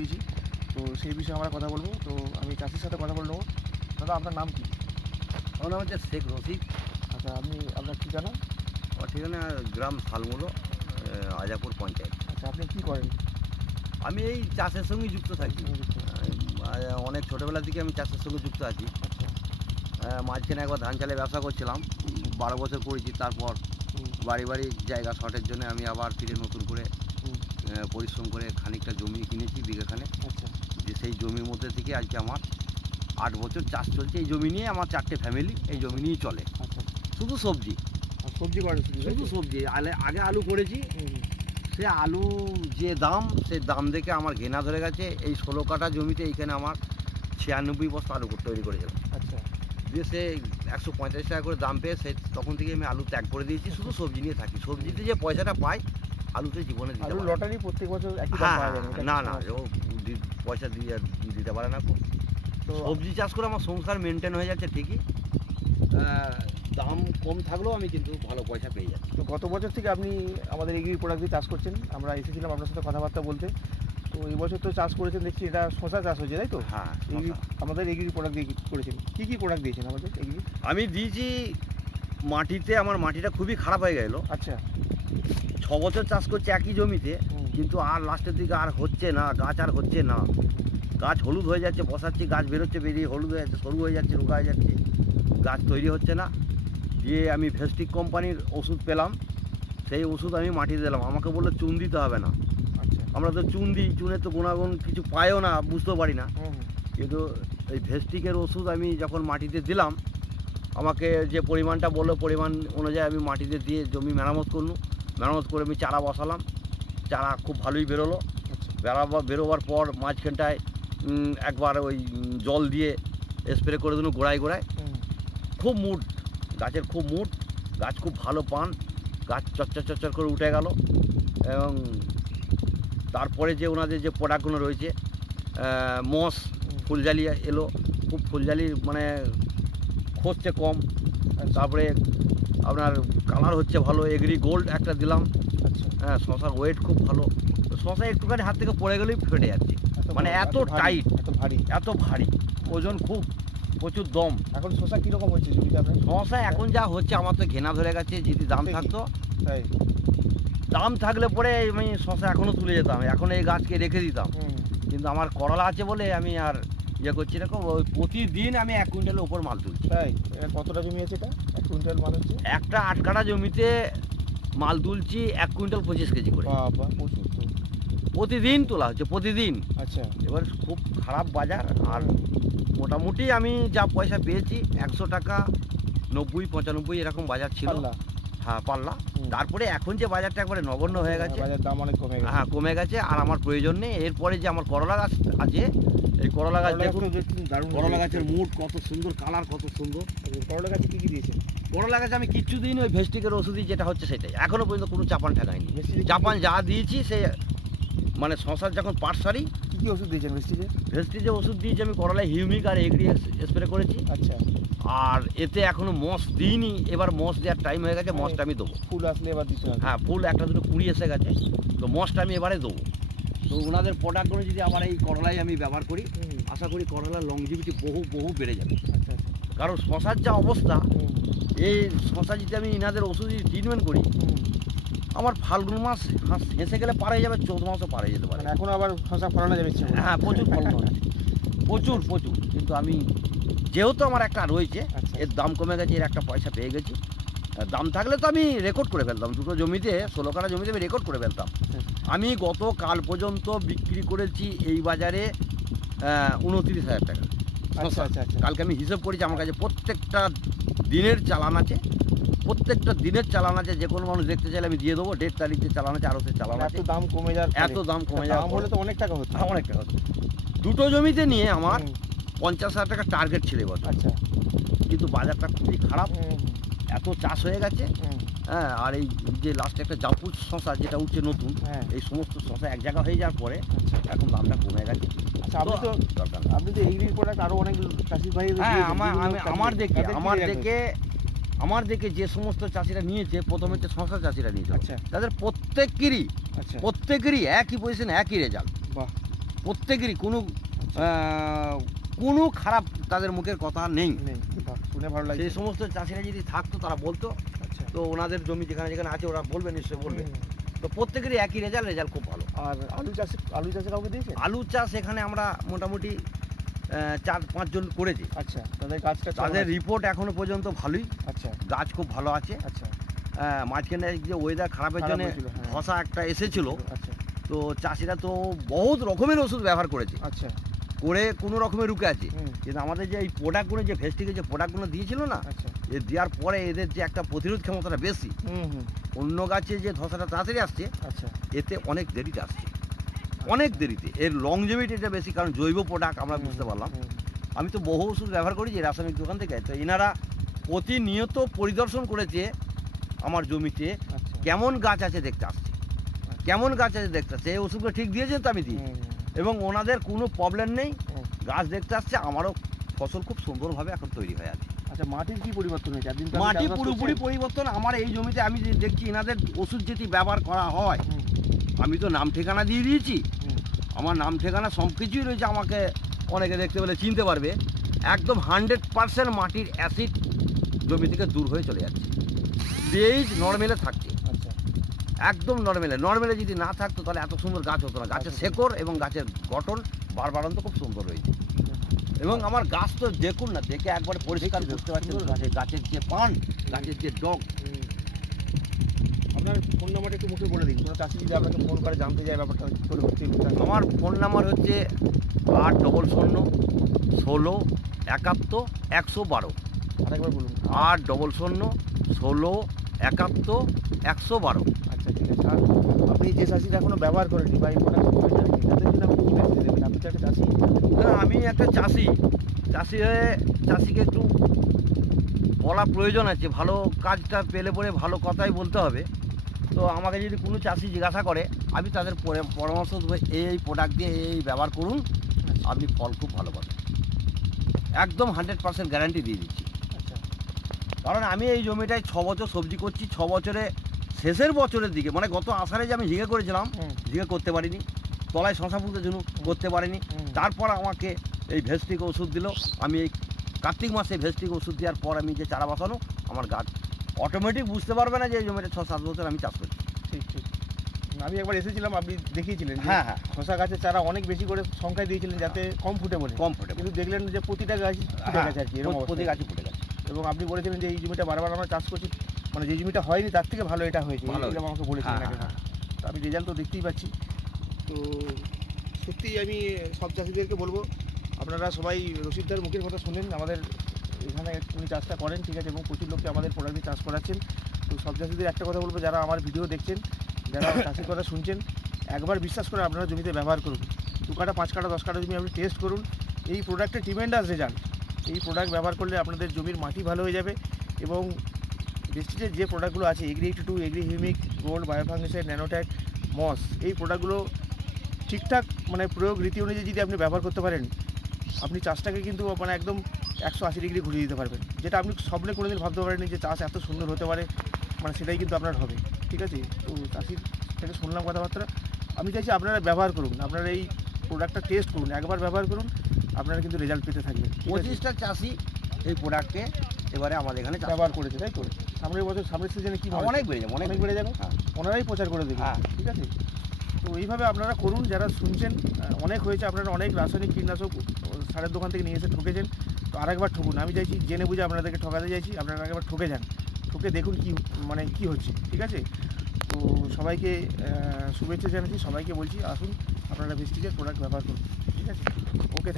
দিয়েছি, তো সেই বিষয়ে আমরা কথা বলবো। তো আমি চাষির সাথে কথা বলে নেবো। দাদা, আপনার নাম কি? আমার নাম হচ্ছে শেখ রফিক। আচ্ছা, আপনি আপনার ঠিকানা? আমার ঠিকানা গ্রাম শালমুলো, আজাপুর পঞ্চায়েত। আচ্ছা, আপনি কী করেন? আমি এই চাষের সঙ্গে যুক্ত থাকি। যুক্ত। অনেক ছোটোবেলা থেকে আমি চাষের সঙ্গে যুক্ত আছি। আচ্ছা। মাঝখানে একবার ধান চালের ব্যবসা করছিলাম, 12 বছর করেছি। তারপর হুম, বাড়ি বাড়ি জায়গা শর্টের জন্য আমি আবার ফিরে নতুন করে হুম, পরিশ্রম করে খানিকটা জমি কিনেছি বিঘাখানে। আচ্ছা, যে সেই জমির মধ্যে থেকে আজকে আমার 8 বছর চাষ চলছে। এই জমি নিয়ে আমার 4টে ফ্যামিলি এই জমি নিয়েই চলে। আচ্ছা। শুধু সবজি, আর সবজি করেন শুধু, তাই শুধু তো? সবজি। আগে আলু করেছি। হুম, সে আলু যে দাম, সেই দাম দেখে আমার ঘেনা ধরে গেছে। এই 16 কাঠা জমিতে এইখানে আমার 96 বস্তা আলু তৈরি করেছিলাম। আচ্ছা। দিয়ে সে 145 টাকা করে দাম পেয়ে সে তখন থেকে আমি আলু ত্যাগ করে দিয়েছি, শুধু সবজি নিয়ে থাকি। সবজিতে যে পয়সাটা পাই আলুতে জীবনে দিতে আলুর পারে না। লটারি প্রত্যেক বছর একই দাম হ্যাঁ, পাওয়া যায় না, এটা না কি না, সমস্যা? ও পয়সা দিয়ে দিতে পারে না। তো সবজি চাষ করে আমার সংসার মেনটেন হয়ে যাচ্ছে ঠিকই। দাম কম থাকলেও আমি কিন্তু ভালো পয়সা পেয়ে যাচ্ছি। তো গত বছর থেকে আপনি আমাদের এগ্রি প্রোডাক্ট দিয়ে চাষ করছেন, আমরা এসেছিলাম আপনার সাথে কথাবার্তা বলতে। তো এই বছর তো চাষ করেছেন দেখছি, এটা শশা চাষ হয়েছে, তাই তো? হ্যাঁ, এগ্রি, আমাদের এগ্রি প্রোডাক্ট দিয়ে করেছেন। কী কী প্রোডাক্ট দিয়েছেন আমাদের এগ্রি? আমি দিয়েছি মাটিতে। আমার মাটিটা খুবই খারাপ হয়ে গেল। আচ্ছা। 6 বছর চাষ করছি একই জমিতে, হুম, কিন্তু আর লাস্টের দিকে আর হচ্ছে না, গাছ আর হচ্ছে না। গাছ হলুদ হয়ে যাচ্ছে, বসাচ্ছি, গাছ বেরোচ্ছে, বেরিয়ে হলুদ হয়ে যাচ্ছে, সরু হয়ে যাচ্ছে, রোগা হয়ে যাচ্ছে, গাছ তৈরি হচ্ছে না। দিয়ে আমি ভেস্টিক কোম্পানির ওষুধ পেলাম, সেই ওষুধ আমি মাটিতে দিলাম। আমাকে বললো চুন দিতে হবে না। আচ্ছা। আমরা তো চুন দিই, চুনের তো গুণাগুণ কিছু পাইও না, বুঝতেও পারি না। হুম, হুম, কিন্তু এই ভেস্টিকের ওষুধ আমি যখন মাটিতে দিলাম, আমাকে যে পরিমাণটা বললো পরিমাণ অনুযায়ী আমি মাটিতে দিয়ে জমি মেরামত করলাম। মেরামত করে আমি চারা বসালাম। চারা খুব ভালোই বেরোলো। আচ্ছা। বেরোবার পর মাঝখানটায় একবার ওই জল দিয়ে স্প্রে করে দিল গোড়ায় গোড়ায়। হুম, খুব মুড, গাছের খুব মুড, গাছ খুব ভালো পান, গাছ চচ্চর চচ্চর করে উঠে গেল। এবং তারপরে যে ওনাদের যে প্রোডাক্টগুলো রয়েছে, মস, ফুলজালি এলো, খুব ফুলজালি মানে খসছে কম। আচ্ছা। তারপরে আপনার কালার হচ্ছে ভালো। এগ্রি গোল্ড একটা দিলাম। আচ্ছা। হ্যাঁ, শশার ওয়েট খুব ভালো। শশা একটুখানি হাত থেকে পড়ে গেলেই ফেটে যাচ্ছে, মানে এত টাইট, এত ভারী। এত ভারী, ওজন খুব, প্রচুর দম। এখন শশা কীরকম হচ্ছে জমিতে আপনার? শশা এখন যা হচ্ছে আমার তো ঘেনা ধরে গেছে। যদি দাম সত্যি? থাকতো, তাই? দাম থাকলে পরে আমি শশা এখনও তুলে যেতাম, এখন এই গাছকে রেখে দিতাম। হুম, কিন্তু আমার করলা আছে বলে আমি আর ইয়ে করছি না। ওই প্রতিদিন আমি 1 কুইন্টালের উপর মাল তুলছি। তাই? এটা কতটা জমি আছে এটা? 1 কুইন্টাল মাল হচ্ছে? একটা 8 কাঠা জমিতে মাল তুলছি 1 কুইন্টাল 25 কেজি করে। বাবা, প্রচুর তো। প্রতিদিন তোলা হচ্ছে, প্রতিদিন। আচ্ছা। এবার খুব খারাপ বাজার। আর মোটামুটি আমি যা পয়সা পেয়েছি 100 টাকা, 90-95 এরকম বাজার ছিল। পাল্লা? হ্যাঁ, পাল্লা। হুম। তারপরে এখন যে বাজারটা একবারে নগণ্য হয়ে গেছে। বাজার দাম অনেক কমে গেছে। হ্যাঁ, কমে গেছে। আর আমার প্রয়োজন নেই। এরপরে যে আমার করলা গাছ আছে, এই করলা গাছ দেখুন, দারুণ করলা গাছের মুড কত সুন্দর, কালার কত সুন্দর। করলা গাছে কী কী দিয়েছেন? করলা গাছে আমি কিচ্ছু দিইনি, ওই ভেস্টিকের ওষুধই যেটা হচ্ছে সেটাই। এখনও পর্যন্ত কোনো চাপান ঠেকায়নি। ভেস্টিজে চাপান যা দিয়েছি সে মানে শশার যখন পাট সারি, কী কী ওষুধ দিয়েছেন ভেস্টিজে? ভেস্টিজে ওষুধ দিয়েছি আমি। করলায় হিউমিক আর এগ্রি স্প্রে করেছি। আচ্ছা। আর এতে এখনো মস দিইনি। এবার মস দেওয়ার টাইম হয়ে গেছে, মসটা আমি দেবো। ফুল আসলে এবার দিতে হবে। হ্যাঁ, ফুল একটা দুটো কুড়ি এসে গেছে, তো মসটা আমি এবারে দেবো। তো ওনাদের প্রোডাক্টগুলো যদি আবার এই করলায় আমি ব্যবহার করি, হুম, আশা করি করলার লংজিভিটি বহু বহু বেড়ে যাবে। আচ্ছা। কারণ শশার যা অবস্থা, হুম, এই শশা যদি আমি ইনাদের ওষুধ যদি ট্রিটমেন্ট করি, হুম। আমার ফাল্গুন মাস হেসে গেলে পার হয়ে যাবে, চৌদ্দ মাসও পার হয়ে যেতে পারে। মানে এখন আবার শশা ফলানো যাবে ইচ্ছে করে? হ্যাঁ, প্রচুর ফলন হচ্ছে, প্রচুর প্রচুর। কিন্তু আমি যেহেতু আমার একটা রয়েছে, আচ্ছা। এর দাম কমে গেছে, এর একটা পয়সা পেয়ে গেছি। দাম থাকলে তো আমি রেকর্ড করে ফেলতাম। দুটো জমিতে 16 কাঠা জমিতে আমি রেকর্ড করে ফেলতাম। আমি গতকাল পর্যন্ত বিক্রি করেছি এই বাজারে 29,000 টাকা আচ্ছা, শশা। আচ্ছা, আচ্ছা। কালকে আমি হিসেব করেছি, আমার কাছে প্রত্যেকটা দিনের চালান আছে, প্রত্যেকটা দিনের চালান আছে। যে কোনো মানুষ দেখতে চাইলে আমি দিয়ে দেবো। 1.5 তারিখে চালান আছে, আরও চালান মানে আছে। এত দাম কমে যাওয়ার এত দাম কমে যাওয়ার দাম হলে তো অনেক টাকা হতো। অনেক টাকা হতো। দুটো জমিতে নিয়ে আমার হুম, 50,000 টাকা টার্গেট ছিল এবছর। আচ্ছা। কিন্তু বাজারটা খুবই খারাপ, হুম, এত চাষ হয়ে গেছে। হুম, হ্যাঁ, আর এই যে লাস্টে একটা জাপুর শশা যেটা উঠছে নতুন, হ্যাঁ। এই সমস্ত শশা এক জায়গা হয়ে যাওয়ার পরে আচ্ছা। এখন দামটা কমে গেছে। আচ্ছা, আপনি তো দরকার নেই। আপনি তো এগ্রি প্রোডাক্ট আরো অনেক চাষি ভাই হ্যাঁ, আমার দেখে যে সমস্ত চাষিরা নিয়েছে, প্রথমে হচ্ছে শশা চাষিরা নিয়েছে। আচ্ছা। তাদের প্রত্যেকেরই আচ্ছা। একই পজিশন, একই রেজাল্ট। বাহ। প্রত্যেকেরই কোনো খারাপ তাদের মুখের কথা নেই। নেই, বাহ, শুনে ভালো লাগছে। সেই সমস্ত চাষিরা যদি থাকতো তারা বলতো, আচ্ছা। তো ওনাদের জমি যেখানে যেখানে আছে ওরা বলবে, নিশ্চয়ই বলবে। হুম। তো প্রত্যেকেরই একই রেজাল্ট খুব ভালো। আর আলু চাষে কাউকে দিয়েছেন? আলু চাষ এখানে আমরা মোটামুটি 4-5 জন করেছি। আচ্ছা, তাদের গাছটা কেমন তাদের আছে? রিপোর্ট এখনো পর্যন্ত ভালোই, আচ্ছা গাছ খুব ভালো আছে। আচ্ছা মাঝখানে যে ওয়েদার খারাপের খারাপ জন্য হয়েছিল, হ্যাঁ। ধসা একটা এসেছিল, আচ্ছা তো চাষিরা তো বহুত রকমের ওষুধ ব্যবহার করেছে, আচ্ছা। করে কোনো রকমের রুকে আছে। হুম। কিন্তু আমাদের যে এই প্রোডাক্টগুলো, যে ভেস্টিকে যে প্রোডাক্টগুলো দিয়েছিল না, আচ্ছা। এ দেওয়ার পরে এদের যে একটা প্রতিরোধ ক্ষমতাটা বেশি, হুম হুম। অন্য গাছে যে ধসাটা তাড়াতাড়ি আসছে, আচ্ছা এতে অনেক দেরিতে আসছে, অনেক দেরিতে। এর লংজিভিটিটা বেশি, কারণ জৈব প্রোডাক্ট আমরা বুঝতে পারলাম। হুম, আমি তো বহু ওষুধ ব্যবহার করেছি রাসায়নিক দোকান থেকে, তো এনারা প্রতিনিয়ত পরিদর্শন করেছে আমার জমিতে, আচ্ছা। কেমন গাছ আছে দেখতে আসছে, কেমন গাছ আছে দেখতে আসছে। এই ওষুধগুলো ঠিক দিয়েছেন তো আমি দিই, হুম, এবং ওনাদের কোনো প্রবলেম নেই, হুম। গাছ দেখতে আসছে। আমারও ফসল খুব সুন্দরভাবে এখন তৈরি হয়ে আছে। আচ্ছা, মাটির কি পরিবর্তন হয়েছে? একদিন তো আপনি মাটি চাষবাস পুরোপুরি করছেন। পরিবর্তন। আমার এই জমিতে আমি যে দেখছি এনাদের ওষুধ যেটি ব্যবহার করা হয়, হুম, আমি তো নাম ঠিকানা দিয়ে দিয়েছি, হুম। আমার নাম ঠিকানা সব কিছুই রয়েছে। আমাকে অনেকে দেখতে পেলে চিনতে পারবে। একদম 100% মাটির অ্যাসিড জমি থেকে দূর হয়ে চলে যাচ্ছে, বেজ নর্মেলে থাকছে, আচ্ছা একদম নর্মেলে যদি না থাকতো তাহলে এত সুন্দর গাছ হতো না। গাছের শেকড় এবং গাছের গঠন বাড়ন্ত খুব সুন্দর রয়েছে। এবং আমার গাছ তো দেখুন না, দেখে একবার পরিষ্কার দেখছি তো, বুঝতে পারছেন সুন্দর গাছের যে পান, গাছের যে ডগ। হুম। আপনার ফোন নাম্বারটা একটু মুখে বলে দিন, কোনো চাষি যদি আপনাকে ফোন করে জানতে চায় ব্যাপারটা কি করে হচ্ছে। আমার ফোন নাম্বার হচ্ছে 800-16-71-112। আরেকবার বলুন। 800-16-71-112। আচ্ছা ঠিক আছে। আর আপনি যে চাষিটা এখনো ব্যবহার করেনি বা এই প্রোডাক্ট জানেনি, তাদের জন্য আপনি কি মেসেজ দেবেন? আপনি তো একটা চাষি। আমি একটা চাষি হয়ে চাষিকে একটু বলা প্রয়োজন আছে। ভালো কাজটা পেলে পরে ভালো কথাই বলতে হবে। তো আমাকে যদি কোনো চাষি জিজ্ঞাসা করে, আমি তাদের পরামর্শ দেবো, এই প্রোডাক্ট দিয়ে এই ব্যবহার করুন, আপনি ফল খুব ভালো পাবেন। একদম 100% গ্যারান্টি দিয়ে দিচ্ছি। আচ্ছা কারণ আমি এই জমিটায় 6 বছর সবজি করছি। 6 বছরে শেষের বছরের দিকে, মানে গত আষাঢ়ে যে আমি ঝিঙে করেছিলাম, হুম, ঝিঙে করতে পারিনি, তলায় শশা ফুলতে জন্য করতে পারিনি। হুম। তারপর আমাকে এই ভেস্টিক ওষুধ দিল। আমি এই কার্তিক মাসে ভেস্টিক ওষুধ দেওয়ার পর আমি যে চারা বসানো, আমার গাছ অটোমেটিক বুঝতে পারবে না যে এই জমিটা 6-7 বছর আমি চাষ করছি। ঠিক ঠিক। আমি একবার এসেছিলাম, আপনি দেখিয়েছিলেন যে হ্যাঁ হ্যাঁ, শশা গাছের চারা অনেক বেশি করে সংখ্যায় দিয়েছিলেন যাতে কম ফুটে বলে, কমফোর্টেবল। কিন্তু দেখলেন যে প্রতিটা গাছ ফুটে গেছে আর কি, এরকম প্রতি অবস্থা। গাছই ফুটে গেছে। এবং আপনি বলেছিলেন যে এই জমিটা বারবার আমরা চাষ করছি, মানে যে জমিটা হয়নি তার থেকে ভালো এটা হয়েছে, ভালো এরকম আমাকে বলেছিলেন হ্যাঁ, আগে। হ্যাঁ। তো আমি রেজাল্ট তো দেখতেই পাচ্ছি। তো সত্যিই আমি সব চাষিদেরকে বলবো, আপনারা সবাই রশিদদার মুখের কথা শুনেন। আমাদের এখানে উনি চাষটা করেন, ঠিক আছে, এবং প্রচুর লোককে আমাদের প্রোডাক্ট দিয়ে চাষ করাচ্ছেন। তো সব চাষিদের একটা কথা বলবো, যারা আমার ভিডিও দেখছেন, যারা চাষের কথা শুনছেন, একবার বিশ্বাস করে আপনারা জমিতে ব্যবহার করুন। 2 কাঠা 5 কাঠা 10 কাঠা জমি আপনি টেস্ট করুন। এই প্রোডাক্টের ট্রিমেন্ডাস রেজাল্ট। এই প্রোডাক্ট ব্যবহার করলে আপনাদের জমির মাটি ভালো হয়ে যাবে। এবং বেস্টিজের যে প্রোডাক্টগুলো আছে, এগ্রি 82, এগ্রি হিউমিক, গোল্ড, বায়োফাঙ্গিসাইড, ন্যানোট্যাক, মস, এই প্রোডাক্টগুলো ঠিকঠাক মানে প্রয়োগ রীতি অনুযায়ী যদি আপনি ব্যবহার করতে পারেন, আপনি চাষটাকে কিন্তু মানে একদম 180 ডিগ্রি ঘুরিয়ে দিতে পারবেন। যেটা আপনি স্বপ্নে কোনোদিন ভাবতে পারেননি যে চাষ এত সুন্দর হতে পারে, মানে সেটাই কিন্তু আপনার হবে। ঠিক আছে, তো চাষির থেকে শুনলাম কথাবার্তা। আমি চাইছি আপনারা ব্যবহার করুন, আপনারা এই প্রোডাক্টটা টেস্ট করুন, একবার ব্যবহার করুন, আপনারা কিন্তু রেজাল্ট পেতে থাকবেন। ঠিক আছে? 25টা চাষি এই প্রোডাক্টে এবারে আমাদের এখানে চাষ ব্যবহার করেছে, তাই তো? সামনের বছর, সামনের সিজনে কি মনে অনেক হচ্ছে? বেড়ে যাবে, অনেক বেড়ে যাবে। হ্যাঁ। ওনারাই প্রচার করে দেবেন। হ্যাঁ। ঠিক আছে, তো এইভাবে আপনারা করুন। যারা শুনছেন, অনেক হয়েছে, আপনারা অনেক রাসায়নিক কীটনাশক সারের দোকান থেকে নিয়ে এসে ঠকেছেন। তো আরেকবার ঠকুন। আমি চাইছি জেনে বুঝে আপনাদেরকে ঠকাতে চাইছি, আপনারা একবার ঠকে যান, ঠকে দেখুন কি মানে কি হচ্ছে। ঠিক আছে, তো সবাইকে শুভেচ্ছা জানাচ্ছি, সবাইকে বলছি আসুন আপনারা ভেস্টিজের প্রোডাক্ট ব্যবহার করুন। ঠিক আছে, ওকে।